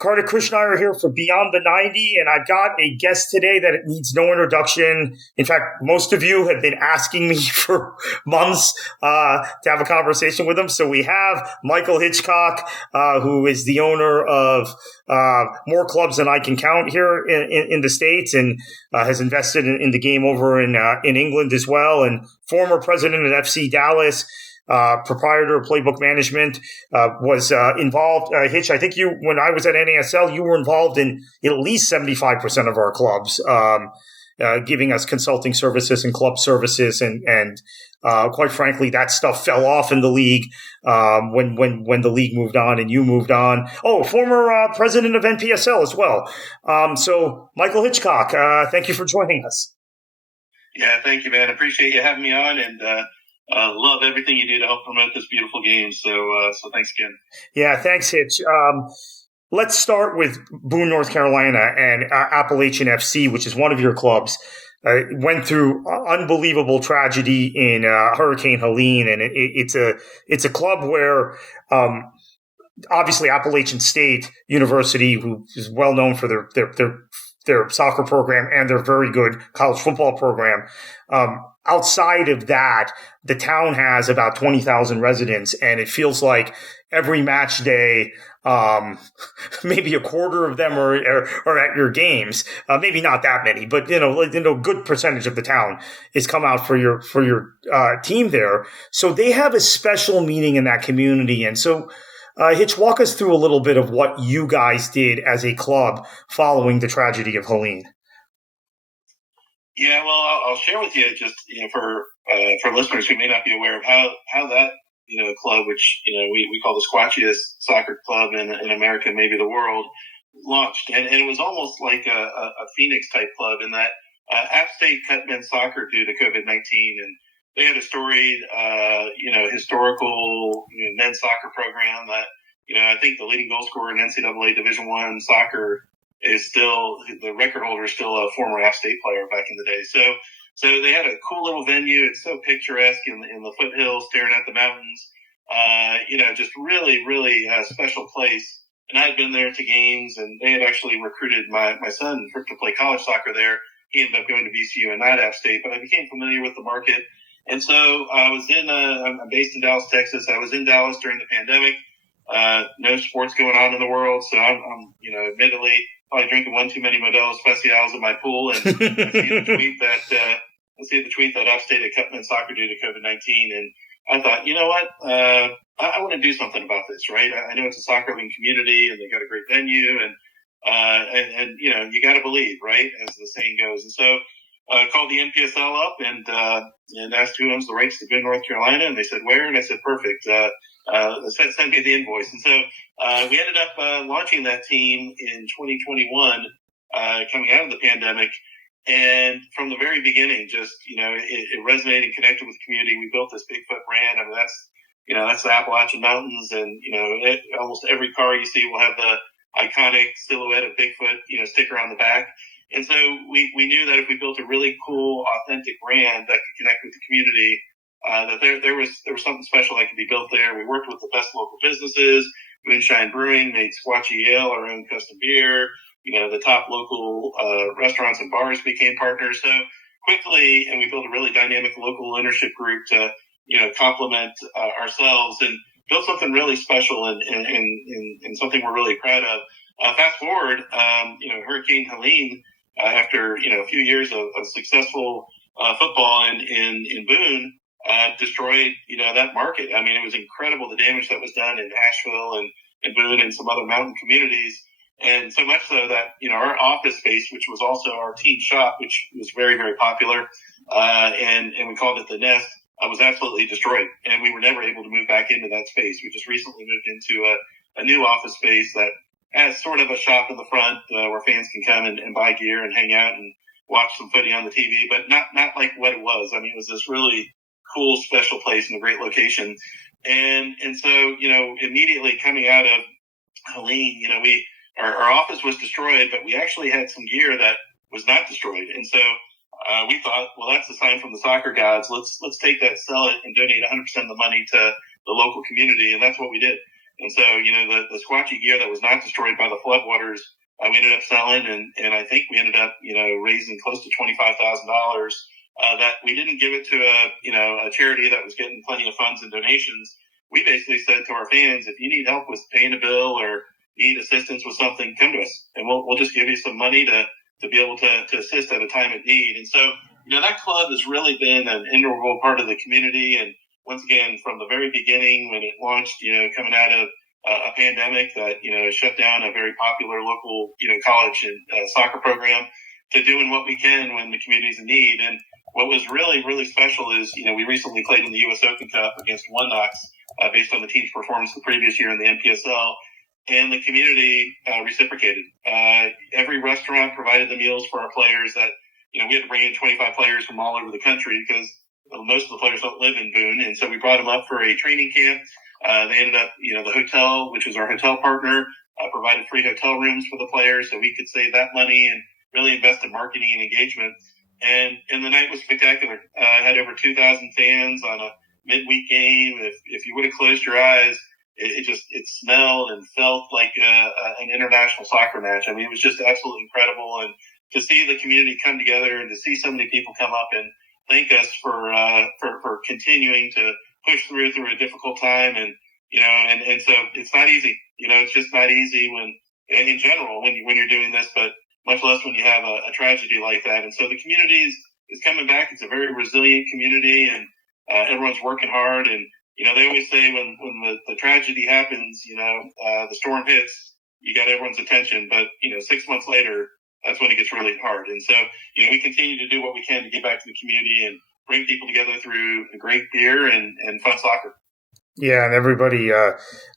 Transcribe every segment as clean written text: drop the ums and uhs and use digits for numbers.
Kartik Krishna are here for Beyond the 90, and I've got a guest today that needs no introduction. In fact, most of you have been asking me for months to have a conversation with him. So we have Michael Hitchcock, who is the owner of more clubs than I can count here in the States, and has invested in the game over in England as well, and former president of FC Dallas. Proprietor of Playbook Management, was involved. Hitch, I think when I was at NASL, you were involved in at least 75% of our clubs, giving us consulting services and club services. And quite frankly, that stuff fell off in the league when the league moved on and you moved on. Oh, former president of NPSL as well. So, Michael Hitchcock, thank you for joining us. Yeah, thank you, man. Appreciate you having me on, and love everything you do to help promote this beautiful game. So thanks again. Yeah, thanks, Hitch. Let's start with Boone, North Carolina, and Appalachian FC, which is one of your clubs. Went through unbelievable tragedy in Hurricane Helene, and it's a club where obviously Appalachian State University, who is well known for their soccer program and their very good college football program. Outside of that, the town has about 20,000 residents, and it feels like every match day, maybe a quarter of them are at your games. Maybe not that many, but good percentage of the town is come out for your team there. So they have a special meaning in that community, and so. Hitch, walk us through a little bit of what you guys did as a club following the tragedy of Helene. Yeah, well, I'll share with you just for listeners who may not be aware of how that club, which we call the squatchiest soccer club in America, maybe the world, launched, and it was almost like a Phoenix type club in that App State cut men's soccer due to COVID-19, and they had a storied, historical men's soccer program that, I think the leading goal scorer in NCAA Division I soccer is still, the record holder is still a former App State player back in the day. So they had a cool little venue. It's so picturesque in the foothills, staring at the mountains. Just really, really a special place. And I had been there to games, and they had actually recruited my son to play college soccer there. He ended up going to VCU and not App State, but I became familiar with the market. And so I was I'm based in Dallas, Texas. I was in Dallas during the pandemic. No sports going on in the world. So I'm admittedly probably drinking one too many Modelo Especials in my pool. And I see the tweet that App State had cut men's soccer due to COVID-19. And I thought, you know what? I want to do something about this, right? I know it's a soccer league community and they got a great venue and you got to believe, right? As the saying goes. And so, called the NPSL up and asked who owns the rights to Boone, North Carolina, and they said where, and I said perfect. Send me the invoice, and so we ended up launching that team in 2021, coming out of the pandemic, and from the very beginning, just it resonated and connected with the community. We built this Bigfoot brand. I mean, that's the Appalachian Mountains, and almost every car you see will have the iconic silhouette of Bigfoot, sticker on the back. And so we knew that if we built a really cool, authentic brand that could connect with the community, that there was something special that could be built there. We worked with the best local businesses. Moonshine Brewing made Squatchy Ale, our own custom beer. The top local restaurants and bars became partners. So quickly, and we built a really dynamic local ownership group to complement ourselves and build something really special and something we're really proud of. Fast forward, Hurricane Helene. After a few years of successful football in Boone, destroyed that market. I mean, it was incredible the damage that was done in Asheville and Boone and some other mountain communities, and so much so that our office space, which was also our team shop, which was very, very popular, and we called it the Nest, was absolutely destroyed, and we were never able to move back into that space. We just recently moved into a new office space that has sort of a shop in the front where fans can come and buy gear and hang out and watch some footy on the TV, but not like what it was. I mean, it was this really cool, special place in a great location. And so, immediately coming out of Helene, our office was destroyed, but we actually had some gear that was not destroyed. And so we thought, well, that's a sign from the soccer gods. Let's take that, sell it, and donate 100% of the money to the local community. And that's what we did. And so, the squatchy gear that was not destroyed by the floodwaters, we ended up selling, and I think we ended up, raising close to $25,000. That we didn't give it to a charity that was getting plenty of funds and donations. We basically said to our fans, if you need help with paying a bill or need assistance with something, come to us, and we'll just give you some money to be able to assist at a time of need. And so, that club has really been an integral part of the community. And once again, from the very beginning when it launched, coming out of a pandemic that, shut down a very popular local, college and soccer program, to doing what we can when the community's in need. And what was really, really special is, we recently played in the U.S. Open Cup against One Knox, based on the team's performance the previous year in the NPSL. And the community reciprocated. Every restaurant provided the meals for our players that, we had to bring in 25 players from all over the country because most of the players don't live in Boone. And so we brought them up for a training camp. They ended up, the hotel, which was our hotel partner, provided free hotel rooms for the players so we could save that money and really invest in marketing and engagement. And the night was spectacular. I had over 2,000 fans on a midweek game. If you would have closed your eyes, it smelled and felt like an international soccer match. I mean, it was just absolutely incredible. And to see the community come together and to see so many people come up and thank us for continuing to push through a difficult time. And, and so it's not easy. It's just not easy in general when you're doing this, but much less when you have a tragedy like that. And so the community is coming back. It's a very resilient community, and everyone's working hard. And, they always say when the tragedy happens, the storm hits, you got everyone's attention. But, 6 months later, that's when it gets really hard. And so, we continue to do what we can to give back to the community and bring people together through great beer and fun soccer. Yeah, and everybody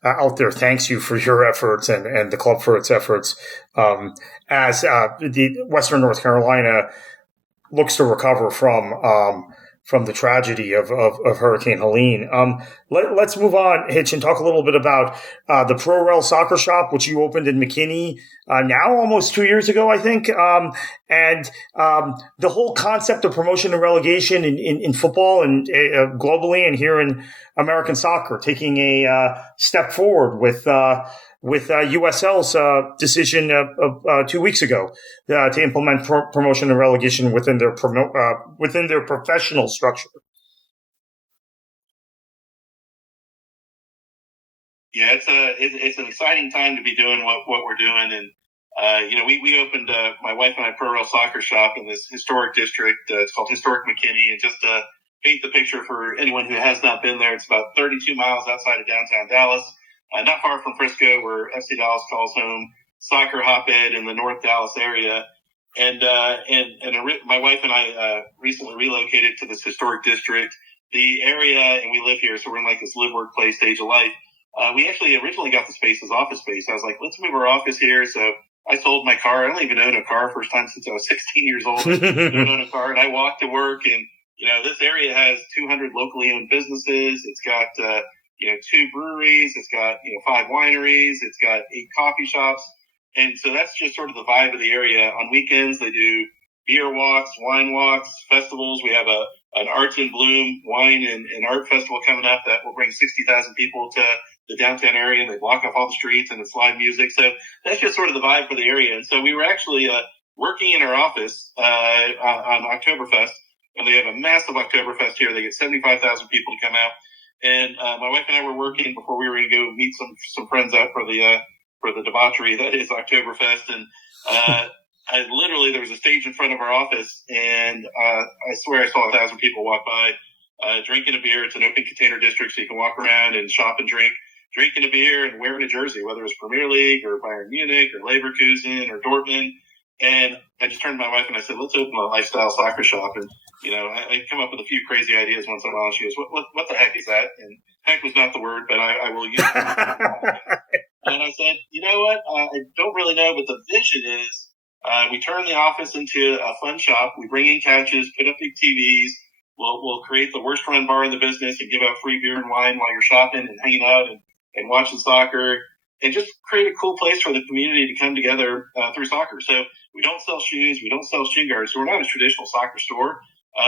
out there thanks you for your efforts and the club for its efforts. As the Western North Carolina looks to recover from the tragedy of Hurricane Helene. Let's move on, Hitch, and talk a little bit about the Pro Rel Soccer Shop, which you opened in McKinney now almost 2 years ago, I think. And the whole concept of promotion and relegation in football and globally and here in American soccer, taking a step forward with USL's decision 2 weeks ago to implement promotion and relegation within their professional structure. Yeah, it's an exciting time to be doing what we're doing, and we opened my wife and I Pro Rel Soccer Shop in this historic district. It's called Historic McKinney, and just to paint the picture for anyone who has not been there, it's about 32 miles outside of downtown Dallas. Not far from Frisco, where FC Dallas calls home, soccer hotbed in the North Dallas area. And my wife and I recently relocated to this historic district. The area, and we live here, so we're in like this live, work, play stage of life. We actually originally got the space as office space. I was like, let's move our office here. So I sold my car. I don't even own a car, first time since I was 16 years old. I don't own a car, and I walked to work. And, this area has 200 locally owned businesses. It's got 2 breweries. It's got, 5 wineries. It's got 8 coffee shops. And so that's just sort of the vibe of the area. On weekends, they do beer walks, wine walks, festivals. We have an Arts in Bloom wine and art festival coming up that will bring 60,000 people to the downtown area, and they block off all the streets, and it's live music. So that's just sort of the vibe for the area. And so we were actually working in our office on Oktoberfest, and they have a massive Oktoberfest here. They get 75,000 people to come out. And my wife and I were working before we were going to go meet some friends out for the debauchery that is Oktoberfest. And there was a stage in front of our office, and I swear I saw 1,000 people walk by drinking a beer. It's an open container district, so you can walk around and shop and drink. Drinking a beer and wearing a jersey, whether it's Premier League or Bayern Munich or Leverkusen or Dortmund. And I just turned to my wife and I said, let's open a lifestyle soccer shop. And, I come up with a few crazy ideas once in a while. She goes, what the heck is that? And heck was not the word, but I will use it. And I said, you know what? I don't really know, but the vision is we turn the office into a fun shop. We bring in couches, put up big TVs. We'll create the worst run bar in the business and give out free beer and wine while you're shopping and hanging out and watching soccer, and just create a cool place for the community to come together through soccer. So we don't sell shoes. We don't sell shin guards. So we're not a traditional soccer store,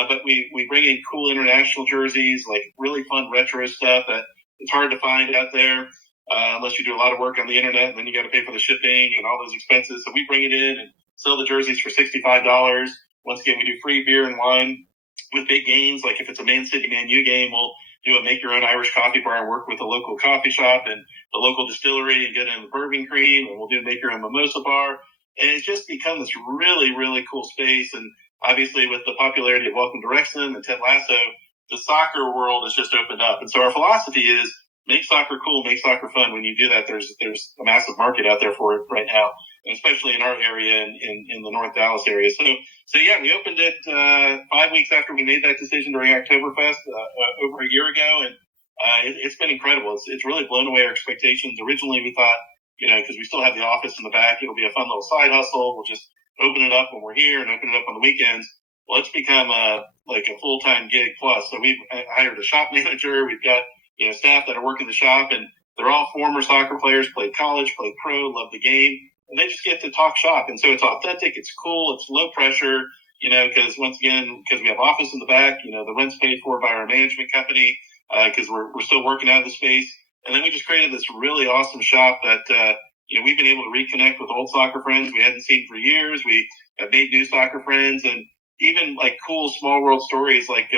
but we bring in cool international jerseys, like really fun retro stuff that it's hard to find out there. unless you do a lot of work on the internet, and then you got to pay for the shipping and all those expenses. So we bring it in and sell the jerseys for $65. Once again, we do free beer and wine with big games. Like if it's a Man City, Man U game, we'll do a make your own Irish coffee bar and work with a local coffee shop and the local distillery and get in the bourbon cream, and we'll do make your own mimosa bar. And it's just become this really, really cool space. And obviously with the popularity of Welcome to Wrexham and Ted Lasso, the soccer world has just opened up. And so our philosophy is make soccer cool, make soccer fun. When you do that, there's a massive market out there for it right now, and especially in our area in the North Dallas area. So yeah, we opened it 5 weeks after we made that decision during Oktoberfest over a year ago, and it's been incredible. It's really blown away our expectations. Originally, we thought, because we still have the office in the back, it'll be a fun little side hustle. We'll just open it up when we're here and open it up on the weekends. Well, it's become like a full-time gig plus. So we've hired a shop manager. We've got staff that are working the shop, and they're all former soccer players, played college, played pro, love the game, and they just get to talk shop. And so it's authentic, it's cool, it's low pressure, because once again, because we have office in the back, the rent's paid for by our management company, because we're still working out of the space. And then we just created this really awesome shop that, we've been able to reconnect with old soccer friends we hadn't seen for years. We have made new soccer friends, and even like cool small world stories like,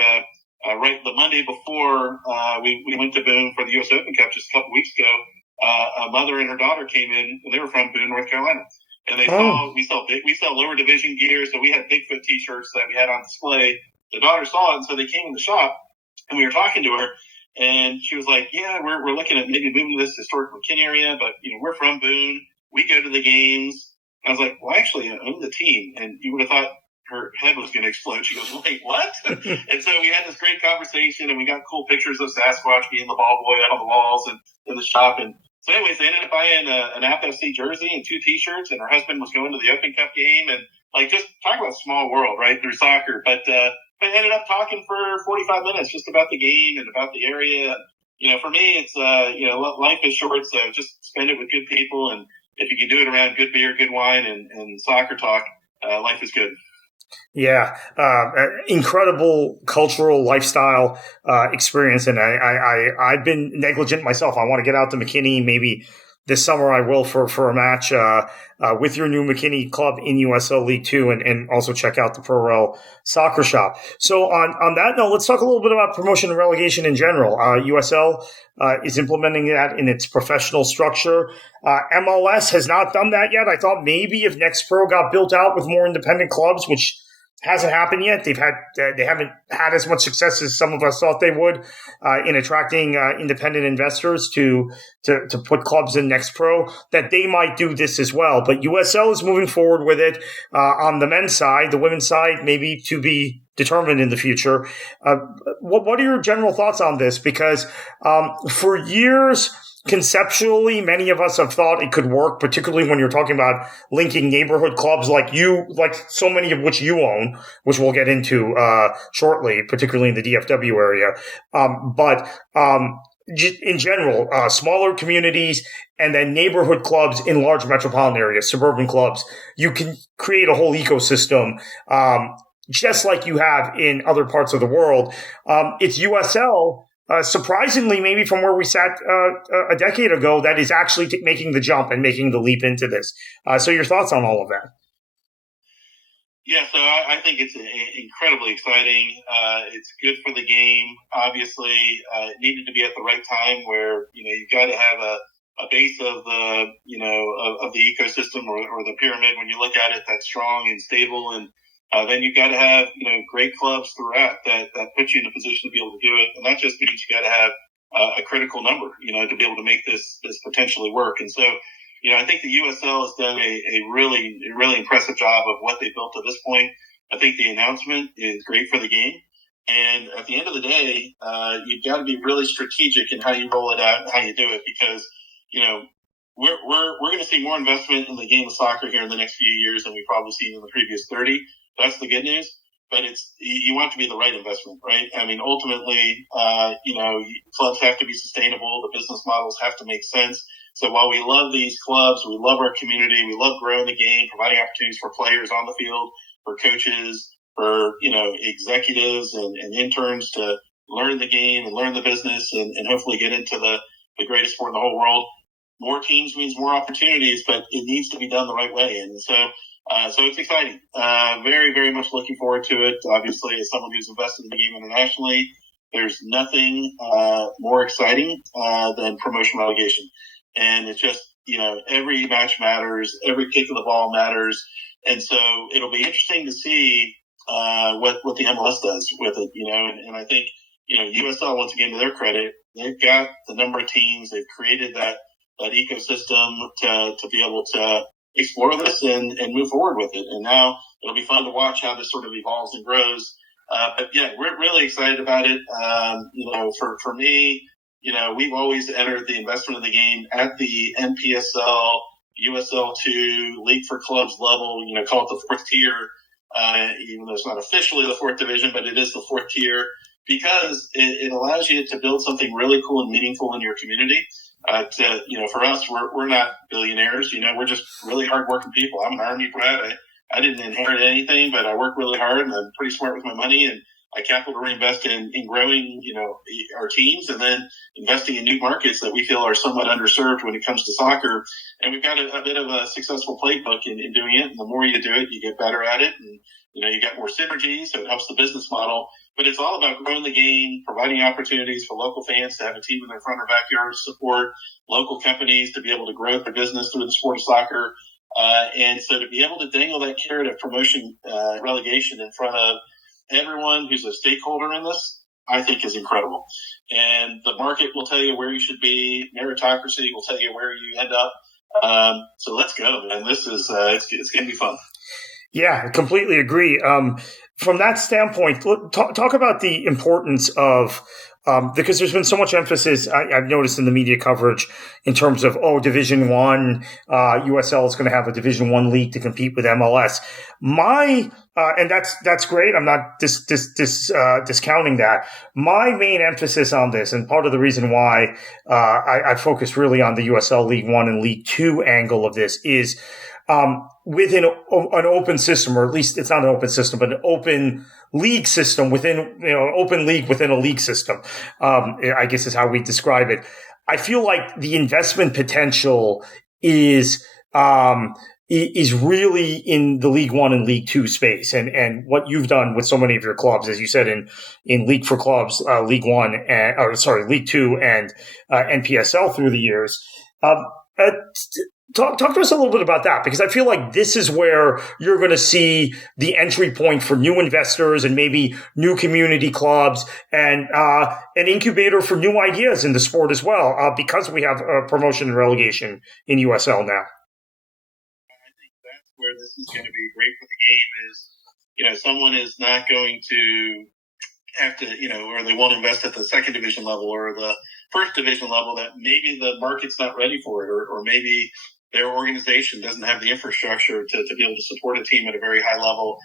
right the Monday before we went to Boone for the U.S. Open Cup just a couple weeks ago, a mother and her daughter came in, and they were from Boone, North Carolina, and they saw we sell lower division gear, so we had Bigfoot T-shirts that we had on display. The daughter saw it, and so they came in the shop, and we were talking to her, and she was like, "Yeah, we're looking at maybe moving to this historic McKinney area, but we're from Boone, we go to the games." I was like, "Well, actually, I own the team," and you would have thought her head was going to explode. She goes, "Wait, what?" And so we had this great conversation, and we got cool pictures of Sasquatch being the ball boy out on the walls and in the shop. And so anyways, they ended up buying an App FC jersey and 2 T-shirts, and her husband was going to the Open Cup game, and like just talk about small world, right, through soccer. But I ended up talking for 45 minutes just about the game and about the area. For me, it's life is short, so just spend it with good people, and if you can do it around good beer, good wine, and soccer talk, life is good. Yeah, incredible cultural lifestyle experience, and I've been negligent myself. I want to get out to McKinney. Maybe this summer I will for a match with your new McKinney club in USL League 2, and also check out the ProRel soccer shop. So on that note, let's talk a little bit about promotion and relegation in general. USL is implementing that in its professional structure. MLS has not done that yet. I thought maybe if Next Pro got built out with more independent clubs, which hasn't happened yet. They haven't had as much success as some of us thought they would in attracting independent investors to put clubs in Next Pro, that they might do this as well. But USL is moving forward with it on the men's side. The women's side maybe to be determined in the future. What are your general thoughts on this? Because for years, conceptually, many of us have thought it could work, particularly when you're talking about linking neighborhood clubs like so many of which you own, which we'll get into shortly, particularly in the DFW area. But in general, smaller communities and then neighborhood clubs in large metropolitan areas, suburban clubs, you can create a whole ecosystem, just like you have in other parts of the world. It's USL. Surprisingly, maybe from where we sat a decade ago, that is actually making the jump and making the leap into this. So your thoughts on all of that? Yeah, so I think it's incredibly exciting. It's good for the game. Obviously, it needed to be at the right time where, you've got to have a base of the, of the ecosystem or the pyramid when you look at it that's strong and stable, and then you've got to have, great clubs throughout that put you in a position to be able to do it. And that just means you got to have a critical number, to be able to make this potentially work. And so, I think the USL has done a really impressive job of what they built to this point. I think the announcement is great for the game. And at the end of the day, you've got to be really strategic in how you roll it out and how you do it, because, we're going to see more investment in the game of soccer here in the next few years than we've probably seen in the previous 30. That's the good news. But you want it to be the right investment, right? I mean, ultimately, clubs have to be sustainable. The business models have to make sense. So while we love these clubs, we love our community, we love growing the game, providing opportunities for players on the field, for coaches, for, executives and interns to learn the game and learn the business and hopefully get into the greatest sport in the whole world. more teams means more opportunities, but it needs to be done the right way. And so it's exciting. Very, very much looking forward to it. Obviously, as someone who's invested in the game internationally, there's nothing more exciting than promotion relegation. And it's just, every match matters, every kick of the ball matters. And so it'll be interesting to see what the MLS does with it, and I think, USL, once again, to their credit, they've got the number of teams, they've created that ecosystem to be able to explore this and move forward with it. And now it'll be fun to watch how this sort of evolves and grows. But yeah, we're really excited about it. For me, we've always entered the investment of the game at the NPSL, USL2, League for Clubs level, call it the fourth tier, even though it's not officially the fourth division, but it is the fourth tier, because it allows you to build something really cool and meaningful in your community. For us, we're not billionaires, we're just really hardworking people. I'm an Army brat. I didn't inherit anything, but I work really hard and I'm pretty smart with my money, and I capital reinvest in growing, our teams, and then investing in new markets that we feel are somewhat underserved when it comes to soccer. And we've got a bit of a successful playbook in doing it. And the more you do it, you get better at it. And, you get more synergy, so it helps the business model. But it's all about growing the game, providing opportunities for local fans to have a team in their front or backyard to support, local companies to be able to grow their business through the sport of soccer. And so to be able to dangle that carrot of promotion, relegation in front of everyone who's a stakeholder in this, I think is incredible. And the market will tell you where you should be. Meritocracy will tell you where you end up. So let's go, man. This is, it's going to be fun. Yeah, I completely agree. From that standpoint, talk about the importance of, because there's been so much emphasis I've noticed in the media coverage in terms of, Division One, USL is going to have a Division One league to compete with MLS. And that's great. I'm not discounting that. My main emphasis on this, and part of the reason why I focus really on the USL League One and League Two angle of this is, within an open system, or at least it's not an open system, but an open league system within, open league within a league system, I guess is how we describe it. I feel like the investment potential is really in the League One and League Two space. And what you've done with so many of your clubs, as you said, in League for Clubs, League One, League Two and NPSL through the years. Talk to us a little bit about that, because I feel like this is where you're going to see the entry point for new investors and maybe new community clubs, and an incubator for new ideas in the sport as well, because we have promotion and relegation in USL now. I think that's where this is going to be great for the game is, someone is not going to have to, or they won't invest at the second division level or the first division level, that maybe the market's not ready for it, or maybe their organization doesn't have the infrastructure to be able to support a team at a very high level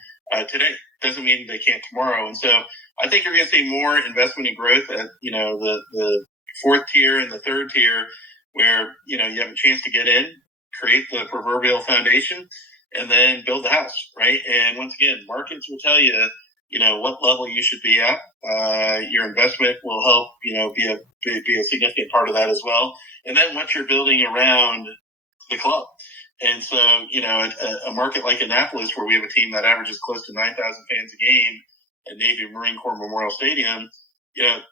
today. Doesn't mean they can't tomorrow. And so I think you're going to see more investment and growth at, the fourth tier and the third tier, where, you have a chance to get in, create the proverbial foundation, and then build the house, right? And once again, markets will tell you, what level you should be at. Your investment will help, be a significant part of that as well. And then what you're building around the club. And so, a market like Annapolis, where we have a team that averages close to 9,000 fans a game at Navy Marine Corps Memorial Stadium,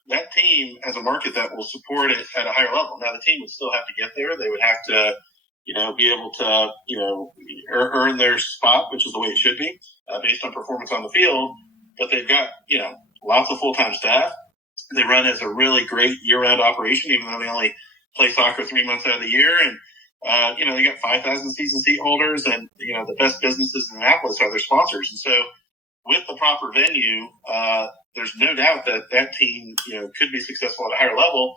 that team has a market that will support it at a higher level. Now, the team would still have to get there. They would have to, be able to, earn their spot, which is the way it should be, based on performance on the field. But they've got, lots of full-time staff. They run as a really great year-round operation, even though they only play soccer 3 months out of the year. And, they got 5,000 season seat holders, and, the best businesses in Annapolis are their sponsors. And so with the proper venue, there's no doubt that team, could be successful at a higher level,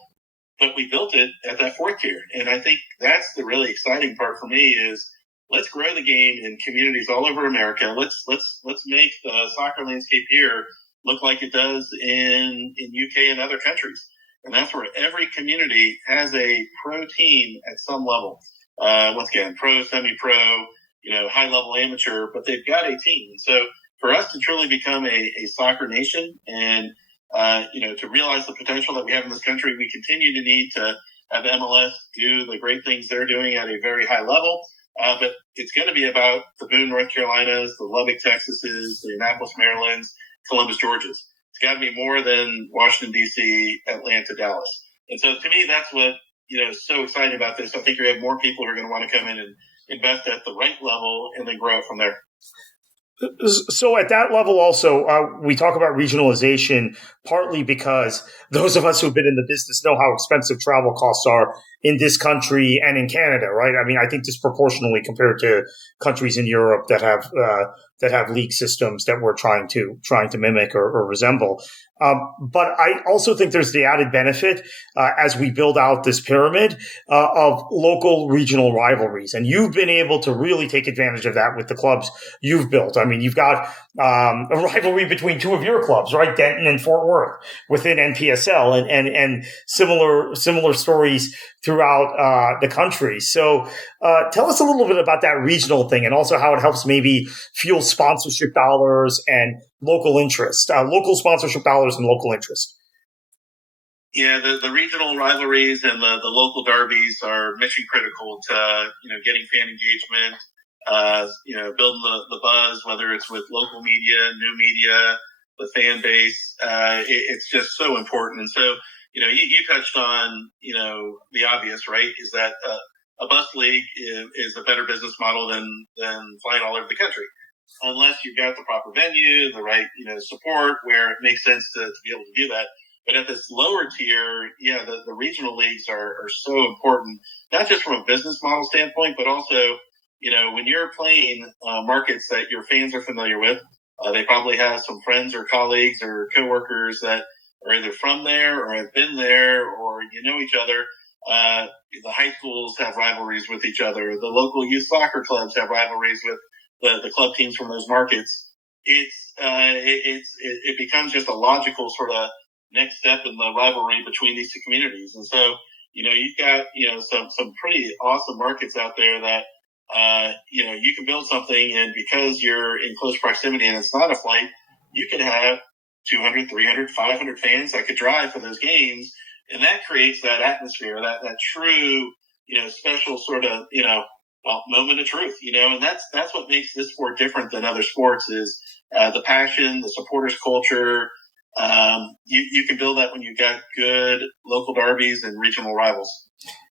but we built it at that fourth tier. And I think that's the really exciting part for me is let's grow the game in communities all over America. Let's make the soccer landscape here look like it does in UK and other countries. And that's where every community has a pro team at some level. Once again, pro, semi-pro, high-level amateur, but they've got a team. So for us to truly become a soccer nation and, to realize the potential that we have in this country, we continue to need to have MLS do the great things they're doing at a very high level. But it's going to be about the Boone, North Carolinas, the Lubbock, Texases, the Annapolis, Marylands, Columbus, Georgias. It's got to be more than Washington, D.C., Atlanta, Dallas. And so to me, that's what, is so exciting about this. I think you have more people who are going to want to come in and invest at the right level and then grow from there. So at that level also, we talk about regionalization partly because those of us who've been in the business know how expensive travel costs are in this country and in Canada, right? I mean, I think disproportionately compared to countries in Europe that have league systems that we're trying to mimic or resemble. But I also think there's the added benefit as we build out this pyramid of local regional rivalries. And you've been able to really take advantage of that with the clubs you've built. I mean, you've got a rivalry between two of your clubs, right? Denton and Fort Worth within NPSL and similar stories throughout the country. So tell us a little bit about that regional thing and also how it helps maybe fuel sponsorship dollars and local interest, local sponsorship dollars and local interest. Yeah, the regional rivalries and the local derbies are mission critical to, getting fan engagement, building the buzz, whether it's with local media, new media, the fan base. It's just so important. And so, you touched on, the obvious, right? Is that a bus league is a better business model than flying all over the country, unless you've got the proper venue, the right, support where it makes sense to be able to do that. But at this lower tier, the regional leagues are so important, not just from a business model standpoint, but also, when you're playing markets that your fans are familiar with, they probably have some friends or colleagues or coworkers that are either from there or have been there or each other. The high schools have rivalries with each other. The local youth soccer clubs have rivalries with the club teams from those markets. It becomes just a logical sort of next step in the rivalry between these two communities. And so, you've got, some pretty awesome markets out there that, you can build something, and because you're in close proximity and it's not a flight, you can have 200, 300, 500 fans that could drive for those games. And that creates that atmosphere, that true, special sort of, moment of truth, and that's what makes this sport different than other sports is the passion, the supporters culture. You can build that when you've got good local derbies and regional rivals.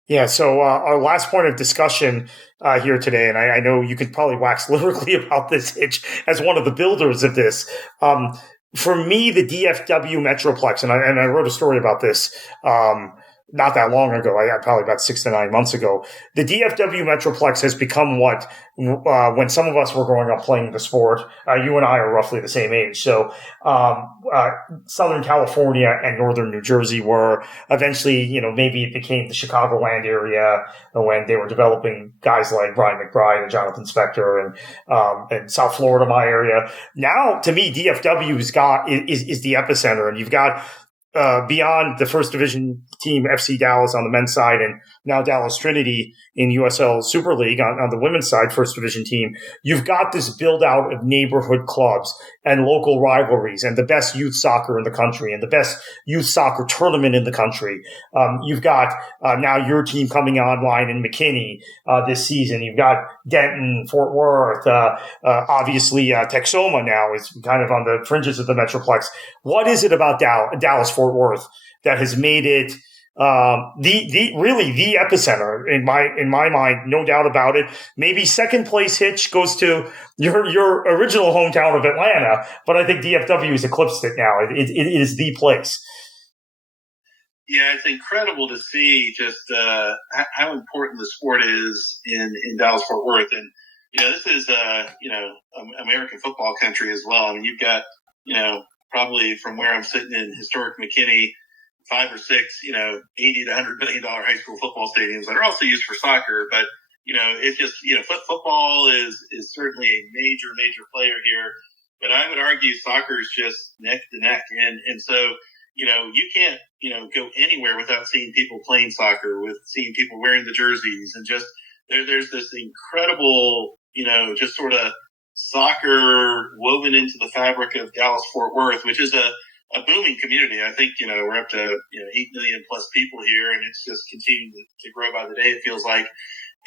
Yeah. So our last point of discussion here today, and I know you could probably wax lyrically about this, Hitch, as one of the builders of this. For me, the DFW Metroplex, and I wrote a story about this not that long ago, probably about 6 to 9 months ago. The DFW Metroplex has become what, when some of us were growing up playing the sport, you and I are roughly the same age. So, Southern California and Northern New Jersey were eventually, maybe it became the Chicagoland area when they were developing guys like Brian McBride and Jonathan Spector and South Florida, my area. Now, to me, DFW is the epicenter, and you've got, beyond the first division team, FC Dallas on the men's side, and now Dallas Trinity in USL Super League on the women's side, first division team, you've got this build out of neighborhood clubs and local rivalries and the best youth soccer in the country and the best youth soccer tournament in the country. You've got now your team coming online in McKinney this season. You've got Denton, Fort Worth, obviously Texoma now is kind of on the fringes of the Metroplex. What is it about Dallas Fort Worth that has made it really the epicenter in my mind, no doubt about it? Maybe second place, Hitch, goes to your original hometown of Atlanta, but I think DFW has eclipsed it now. It is the place. Yeah, it's incredible to see just how important the sport is in Dallas Fort Worth, and this is American football country as well. I mean, you've got probably from where I'm sitting in historic McKinney, 5 or 6, $80 to $100 million high school football stadiums that are also used for soccer. But, it's just, football is certainly a major player here. But I would argue soccer is just neck to neck. And so, you can't, go anywhere without seeing people playing soccer, with seeing people wearing the jerseys, and just there's this incredible, just sort of soccer woven into the fabric of Dallas Fort Worth, which is a a booming community. I think, we're up to, 8 million plus people here, and it's just continuing to grow by the day, it feels like.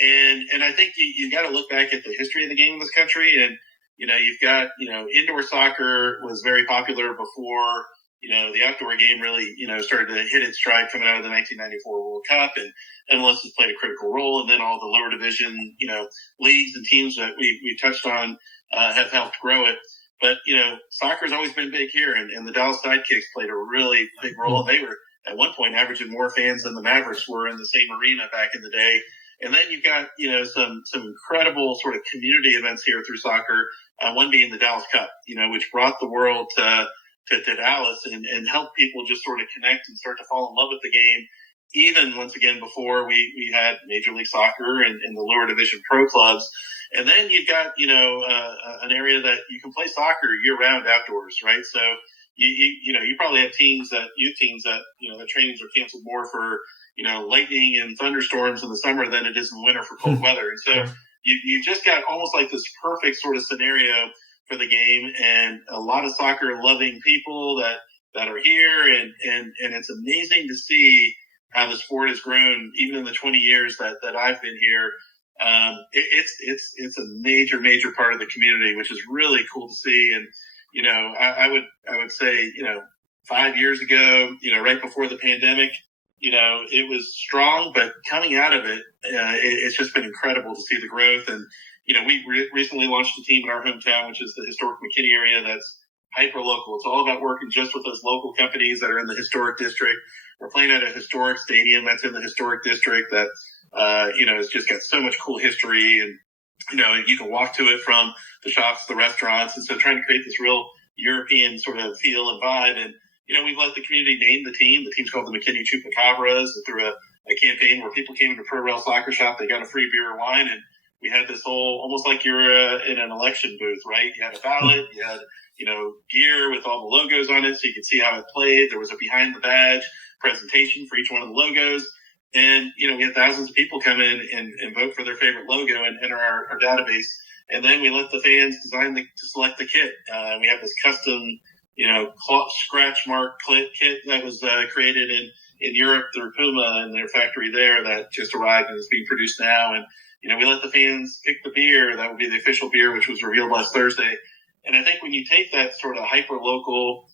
And I think you got to look back at the history of the game in this country. And, you've got, indoor soccer was very popular before, the outdoor game really, started to hit its stride coming out of the 1994 World Cup. And MLS has played a critical role. And then all the lower division, leagues and teams that we touched on have helped grow it. But, soccer's always been big here. And the Dallas Sidekicks played a really big role. They were at one point averaging more fans than the Mavericks were in the same arena back in the day. And then you've got, some incredible sort of community events here through soccer. One being the Dallas Cup, which brought the world to Dallas and helped people just sort of connect and start to fall in love with the game. Even once again, before we had Major League Soccer and the lower division pro clubs. And then you've got, an area that you can play soccer year round outdoors, right? So you probably have youth teams that, the trainings are canceled more for, lightning and thunderstorms in the summer than it is in winter for cold weather. And so you just got almost like this perfect sort of scenario for the game, and a lot of soccer loving people that are here. And it's amazing to see how the sport has grown, even in the 20 years that I've been here. It's a major part of the community, which is really cool to see. And, I would say, 5 years ago, right before the pandemic, it was strong, but coming out of it, it's just been incredible to see the growth. And, we recently launched a team in our hometown, which is the historic McKinney area. That's hyper local. It's all about working just with those local companies that are in the historic district. We're playing at a historic stadium that's in the historic district that, it's just got so much cool history, and, you can walk to it from the shops, the restaurants. And so trying to create this real European sort of feel and vibe. And, we've let the community name the team. The team's called the McKinney Chupacabras. Through a campaign where people came into Pro Rail Soccer Shop, they got a free beer or wine. And we had this whole, almost like you were in an election booth, right? You had a ballot, you had, gear with all the logos on it so you could see how it played. There was a behind the badge presentation for each one of the logos. And, we had thousands of people come in and vote for their favorite logo and enter our database. And then we let the fans to select the kit. We have this custom, scratch mark kit that was created in Europe through Puma and their factory there that just arrived and is being produced now. And, we let the fans pick the beer. That would be the official beer, which was revealed last Thursday. And I think when you take that sort of hyper-local,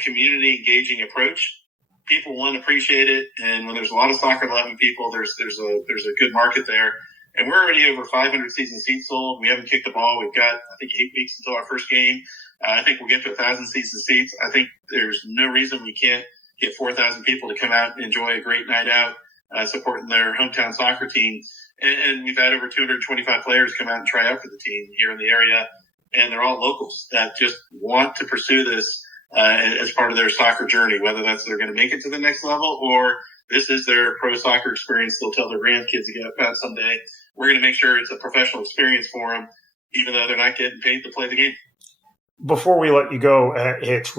community engaging approach, people, one, appreciate it. And when there's a lot of soccer-loving people, there's a good market there. And we're already over 500 season seats sold. We haven't kicked the ball. We've got, I think, 8 weeks until our first game. I think we'll get to 1,000 season seats. I think there's no reason we can't get 4,000 people to come out and enjoy a great night out, supporting their hometown soccer team. And we've had over 225 players come out and try out for the team here in the area. And they're all locals that just want to pursue this as part of their soccer journey, whether that's they're going to make it to the next level or this is their pro soccer experience they'll tell their grandkids about someday. We're going to make sure it's a professional experience for them, even though they're not getting paid to play the game. Before we let you go, Hitch,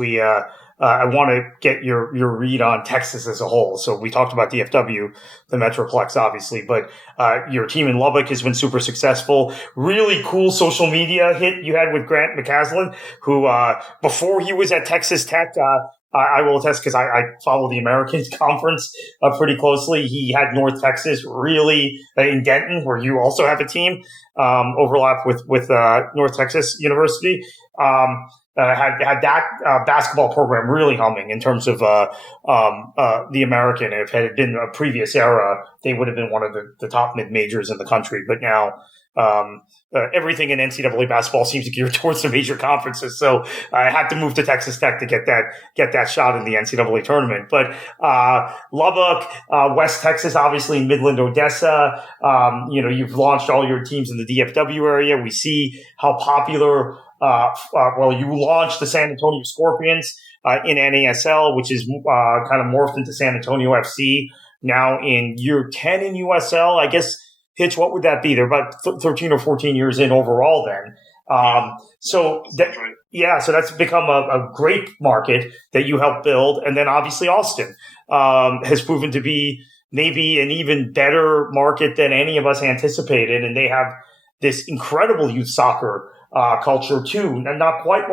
I want to get your read on Texas as a whole. So we talked about DFW, the Metroplex, obviously, but your team in Lubbock has been super successful. Really cool social media hit you had with Grant McCaslin, who before he was at Texas Tech, I will attest because I follow the American Conference pretty closely. He had North Texas really in Denton, where you also have a team overlap with North Texas University. Had that basketball program really humming in terms of the American. If it had been a previous era, they would have been one of the top mid majors in the country. But now everything in NCAA basketball seems to gear towards the major conferences. So I had to move to Texas Tech to get that shot in the NCAA tournament. But Lubbock, West Texas, obviously Midland, Odessa. You've launched all your teams in the DFW area. We see how popular. You launched the San Antonio Scorpions in NASL, which is kind of morphed into San Antonio FC now in year 10 in USL. I guess, Hitch, what would that be? They're about 13 or 14 years in overall then. So that's become a great market that you helped build. And then obviously Austin has proven to be maybe an even better market than any of us anticipated. And they have this incredible youth soccer culture too. And not quite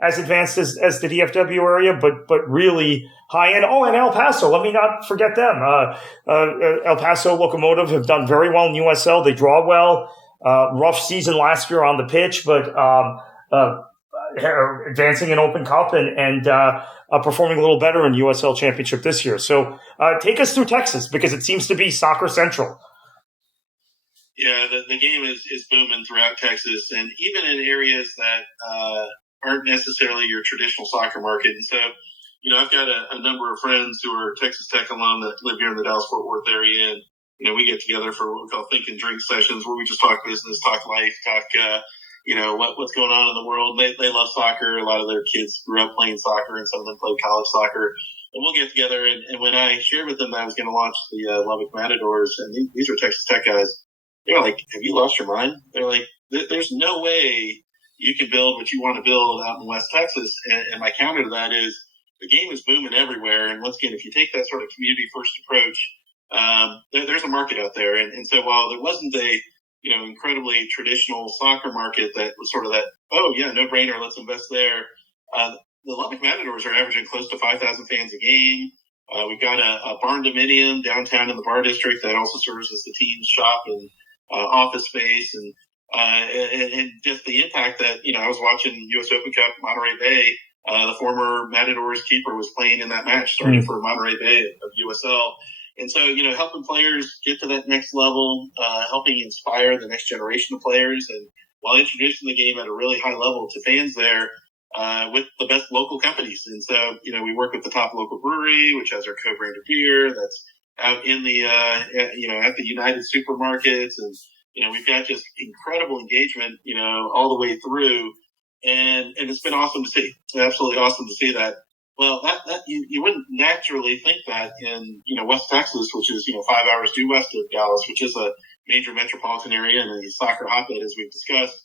as advanced as the DFW area, but really high end. Oh, and El Paso. Let me not forget them. El Paso Locomotive have done very well in USL. They draw well. Rough season last year on the pitch, but advancing in Open Cup and performing a little better in USL Championship this year. So take us through Texas, because it seems to be soccer central. Yeah, the game is booming throughout Texas, and even in areas that aren't necessarily your traditional soccer market. And so, I've got a number of friends who are Texas Tech alum that live here in the Dallas-Fort Worth area, and we get together for what we call think and drink sessions, where we just talk business, talk life, talk what's going on in the world. They love soccer. A lot of their kids grew up playing soccer, and some of them played college soccer. And we'll get together, and when I shared with them that I was going to launch the Lubbock Matadors, and these are Texas Tech guys, they're like, have you lost your mind? They're like, there's no way you can build what you want to build out in West Texas. And my counter to that is the game is booming everywhere. And once again, if you take that sort of community-first approach, there's a market out there. And so while there wasn't a incredibly traditional soccer market that was sort of that, oh, yeah, no-brainer, let's invest there, the Lubbock Matadors are averaging close to 5,000 fans a game. We've got a barn dominium downtown in the Bar District that also serves as the team's shop and office space, and just the impact that, I was watching U.S. Open Cup, Monterey Bay. The former Matadors keeper was playing in that match, starting for Monterey Bay of USL. And so, helping players get to that next level, helping inspire the next generation of players, and while introducing the game at a really high level to fans there, with the best local companies. And so, we work with the top local brewery, which has our co-branded beer that's out in the, at the United supermarkets. And, we've got just incredible engagement, all the way through. And it's been awesome to see. It's absolutely awesome to see that. Well, that you wouldn't naturally think that in, West Texas, which is, 5 hours due west of Dallas, which is a major metropolitan area and a soccer hotbed, as we've discussed.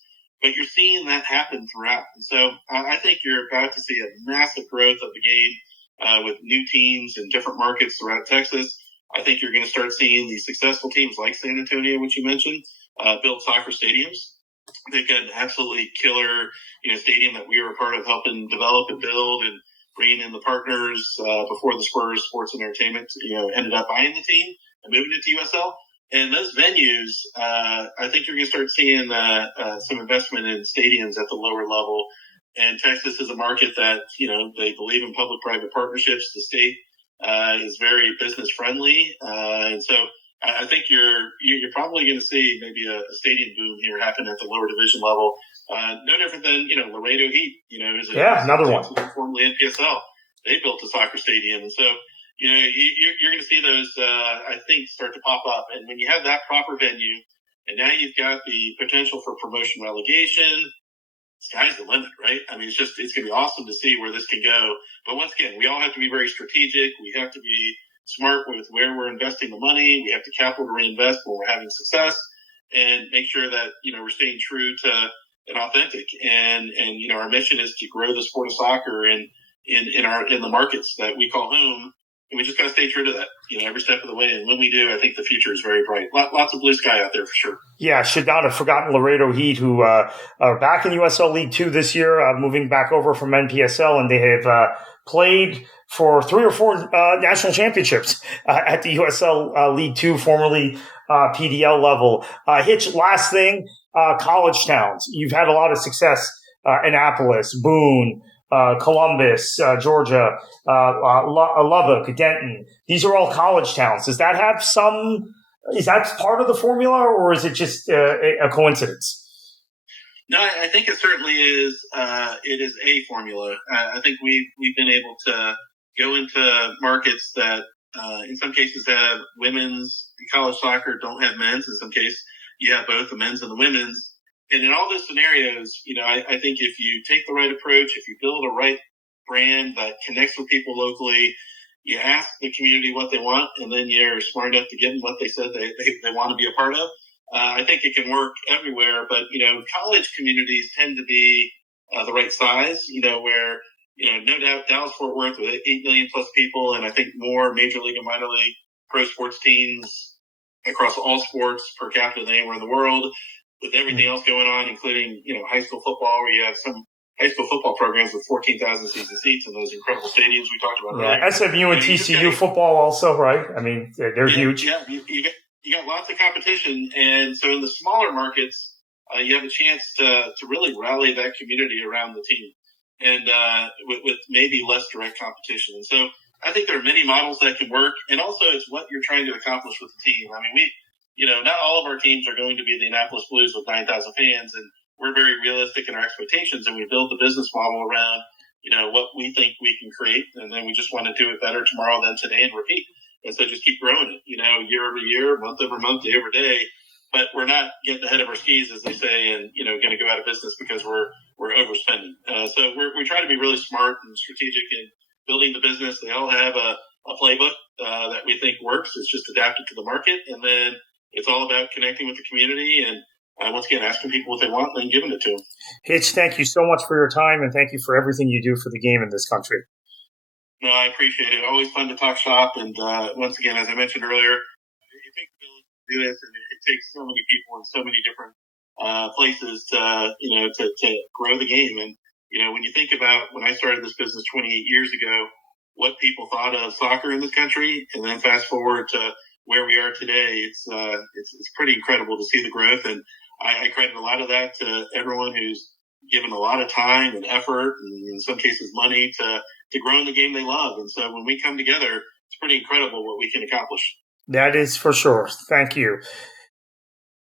But you're seeing that happen throughout. And so I think you're about to see a massive growth of the game with new teams in different markets throughout Texas. I think you're going to start seeing these successful teams like San Antonio, which you mentioned, build soccer stadiums. They've got an absolutely killer, stadium that we were a part of helping develop and build, and bringing in the partners before the Spurs Sports and Entertainment, ended up buying the team and moving it to USL. And those venues, I think you're going to start seeing some investment in stadiums at the lower level. And Texas is a market that, they believe in public-private partnerships. The state is very business friendly, and so I think you're probably going to see maybe a stadium boom here happen at the lower division level. No different than Laredo Heat, is another one, formerly NPSL. They built a soccer stadium, and so you're going to see those I think start to pop up. And when you have that proper venue, and now you've got the potential for promotion relegation, sky's the limit, right? I mean, it's going to be awesome to see where this can go. But once again, we all have to be very strategic. We have to be smart with where we're investing the money. We have to capital to reinvest when we're having success, and make sure that, we're staying true to and authentic. And our mission is to grow the sport of soccer in the markets that we call home. And we just got to stay true to that, every step of the way. And when we do, I think the future is very bright. Lots of blue sky out there for sure. Yeah, should not have forgotten Laredo Heat, who are back in USL League 2 this year, moving back over from NPSL, and they have played for 3 or 4 national championships at the USL League 2, formerly PDL level. Hitch, last thing, college towns. You've had a lot of success, Annapolis, Boone, Columbus, Georgia, Lubbock, Denton. These are all college towns. Does that have is that part of the formula, or is it just a coincidence? No, I think it certainly is. It is a formula. I think we've been able to go into markets that in some cases have women's college soccer, don't have men's. In some cases, you have both the men's and the women's. And in all those scenarios, I think if you take the right approach, if you build a right brand that connects with people locally, you ask the community what they want, and then you're smart enough to give them what they said they want to be a part of. I think it can work everywhere, but, college communities tend to be the right size, where, no doubt Dallas-Fort Worth with 8 million plus people, and I think more major league and minor league pro sports teams across all sports per capita than anywhere in the world. with everything else going on, including, high school football, where you have some high school football programs with 14,000 season seats in those incredible stadiums we talked about earlier. SMU and TCU football also, right? I mean, they're huge. Yeah, you got lots of competition. And so in the smaller markets, you have a chance to really rally that community around the team and with maybe less direct competition. And so I think there are many models that can work. And also it's what you're trying to accomplish with the team. I mean, not all of our teams are going to be the Annapolis Blues with 9,000 fans, and we're very realistic in our expectations, and we build the business model around, what we think we can create, and then we just want to do it better tomorrow than today and repeat. And so just keep growing it, year over year, month over month, day over day. But we're not getting ahead of our skis, as they say, and, going to go out of business because we're overspending. So we try to be really smart and strategic in building the business. They all have a playbook that we think works. It's just adapted to the market. And then it's all about connecting with the community and, once again, asking people what they want and then giving it to them. Hitch, thank you so much for your time, and thank you for everything you do for the game in this country. No, I appreciate it. Always fun to talk shop. And once again, as I mentioned earlier, it takes a village to do this, and it takes so many people in so many different places to grow the game. And, when you think about when I started this business 28 years ago, what people thought of soccer in this country, and then fast forward to where we are today, it's pretty incredible to see the growth. And I credit a lot of that to everyone who's given a lot of time and effort, and in some cases money, to grow in the game they love. And so when we come together, it's pretty incredible what we can accomplish. That is for sure. Thank you.